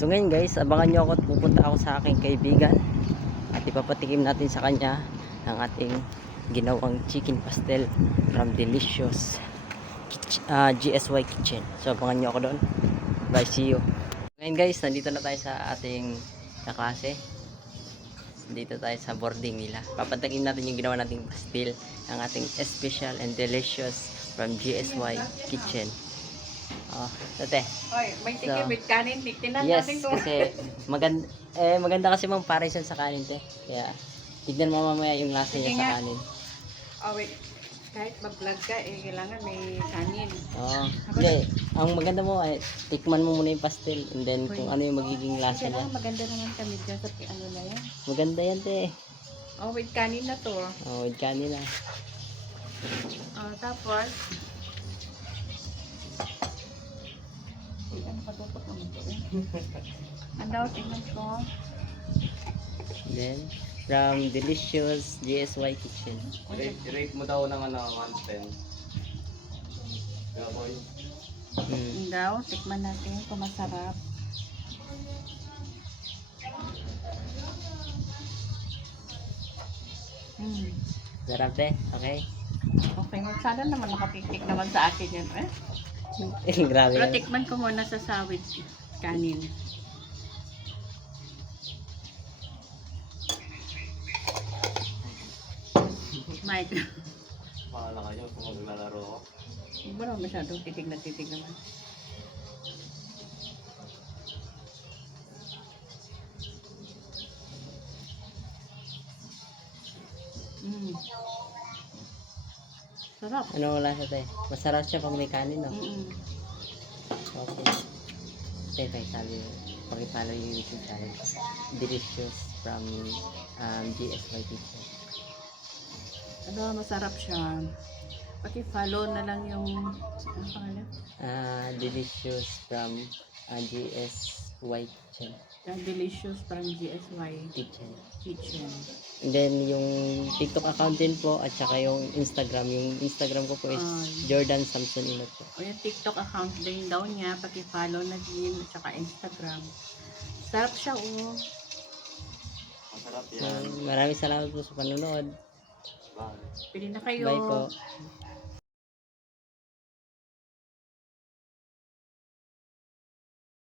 So ngayon guys, abangan nyo ako at pupunta ako sa aking kaibigan at ipapatikim natin sa kanya ang ating ginawang chicken pastel from Delicious GSY Kitchen. So abangan nyo ako doon. Bye, see you. Ngayon guys, nandito na tayo sa ating kaklase. Dito tayo sa boarding nila. Papatikim natin yung ginawa nating pastel, ang ating special and delicious from GSY Kitchen. Oh, tate. Oy, may tikim with kanin, tignan Yes, natin kung kasi maganda kasi mang parisan sa kanin te. Kaya tignan mo mamaya yung lasa niya Sige sa nga. kanin. oh, wait. Kahit mag-vlog ka, kailangan may kanin. Oo. Hindi, ang maganda mo ay tikman mo muna yung pastel and then kung ano yung magiging lasa niya. Kailangan maganda naman kami dyan sa ano na yan. Maganda yan te. Oh, with kanin na to. Oh, with kanin na. Oh, tapos, ano patutok naman to eh. Ano, tingnan ko. Then, from Delicious GSY Kitchen. Rate mo daw ng 1 to 10. Yeah, boy. Daw, tikman natin kung masarap. Sarap te. Okay. Okay, sana naman nakatitik naman sa akin yan eh. Grabe. Pero yan. tikman ko muna sa sawit kanin. Mike. Pakala kayo kung maglalaro ako. Hindi mo naman masyadong titig naman. Sarap. Ano wala sa te? Masarap siya pag may kanin, no? Okay. Tay, sabi mo. Pakipalo yung YouTube channel. Delicious from GSY Kitchen. Ano, masarap siya. Paki-follow na lang yung ano pangalan? Delicious from GSY Kitchen. Yung Delicious from GSY Kitchen. Kitchen. And then yung TikTok account din po at saka yung Instagram. Yung Instagram ko po is Jordan Samson Inot po. O yung TikTok account din daw niya, paki-follow na din at saka Instagram. Sarap siya, oh. Masarap yan. Maraming salamat po sa panonood. Bye. Pili na kayo. Bye po.